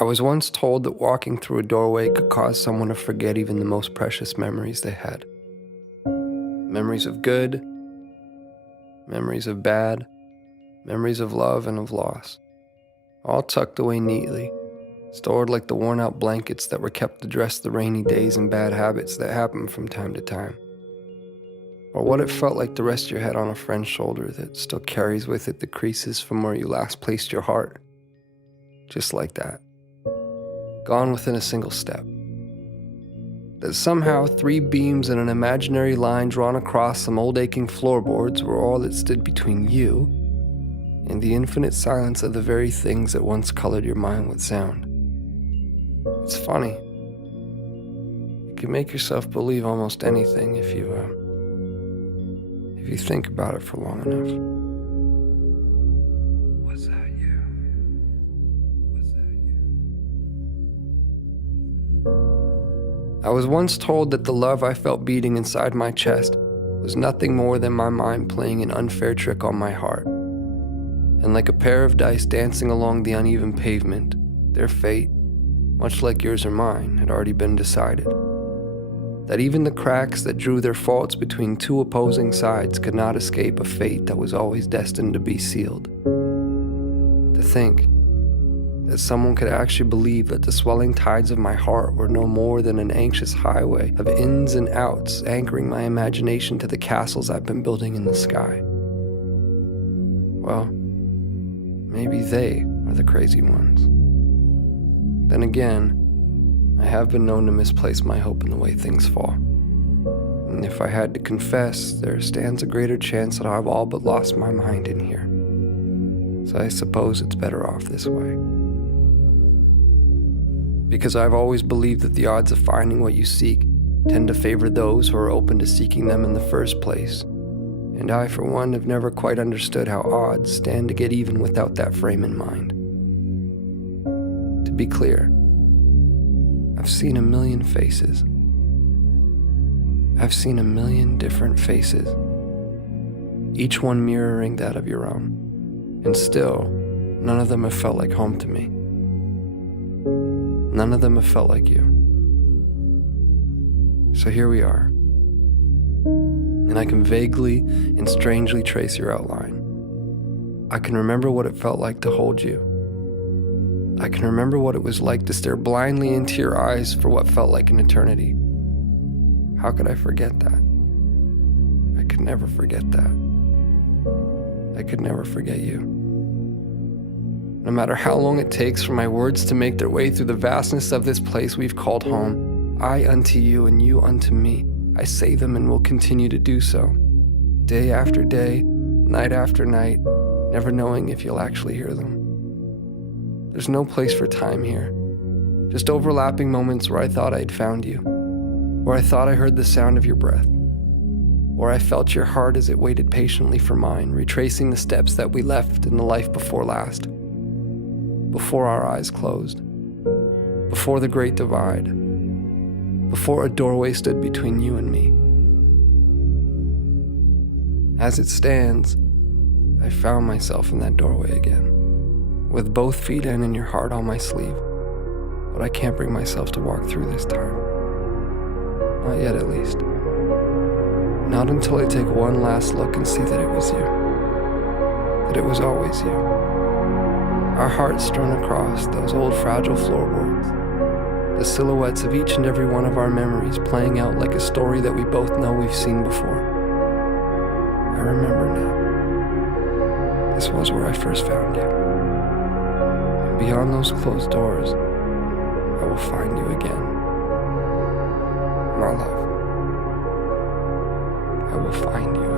I was once told that walking through a doorway could cause someone to forget even the most precious memories they had. Memories of good, memories of bad, memories of love and of loss, all tucked away neatly, stored like the worn-out blankets that were kept to dress the rainy days and bad habits that happen from time to time. Or what it felt like to rest your head on a friend's shoulder that still carries with it the creases from where you last placed your heart. Just like that. Gone within a single step. That somehow 3 beams and an imaginary line drawn across some old aching floorboards were all that stood between you and the infinite silence of the very things that once colored your mind with sound. It's funny. You can make yourself believe almost anything if you think about it for long enough. Was that you? Was that you? I was once told that the love I felt beating inside my chest was nothing more than my mind playing an unfair trick on my heart. And like a pair of dice dancing along the uneven pavement, their fate, much like yours or mine, had already been decided. That even the cracks that drew their faults between 2 opposing sides could not escape a fate that was always destined to be sealed. To think that someone could actually believe that the swelling tides of my heart were no more than an anxious highway of ins and outs anchoring my imagination to the castles I've been building in the sky. Well, maybe they are the crazy ones. Then again, I have been known to misplace my hope in the way things fall. And if I had to confess, there stands a greater chance that I've all but lost my mind in here. So I suppose it's better off this way. Because I've always believed that the odds of finding what you seek tend to favor those who are open to seeking them in the first place. And I, for one, have never quite understood how odds stand to get even without that frame in mind. To be clear, I've seen a million faces. I've seen a million different faces, each one mirroring that of your own. And still, none of them have felt like home to me. None of them have felt like you. So here we are. And I can vaguely and strangely trace your outline. I can remember what it felt like to hold you. I can remember what it was like to stare blindly into your eyes for what felt like an eternity. How could I forget that? I could never forget that. I could never forget you. No matter how long it takes for my words to make their way through the vastness of this place we've called home, I unto you and you unto me, I say them and will continue to do so. Day after day, night after night, never knowing if you'll actually hear them. There's no place for time here. Just overlapping moments where I thought I'd found you, where I thought I heard the sound of your breath, where I felt your heart as it waited patiently for mine, retracing the steps that we left in the life before last, before our eyes closed, before the great divide, before a doorway stood between you and me. As it stands, I found myself in that doorway again, with both feet in and your heart on my sleeve. But I can't bring myself to walk through this time. Not yet, at least. Not until I take one last look and see that it was you. That it was always you. Our hearts strewn across those old fragile floorboards. The silhouettes of each and every one of our memories playing out like a story that we both know we've seen before. I remember now. This was where I first found you. And beyond those closed doors, I will find you again. My love. I will find you again.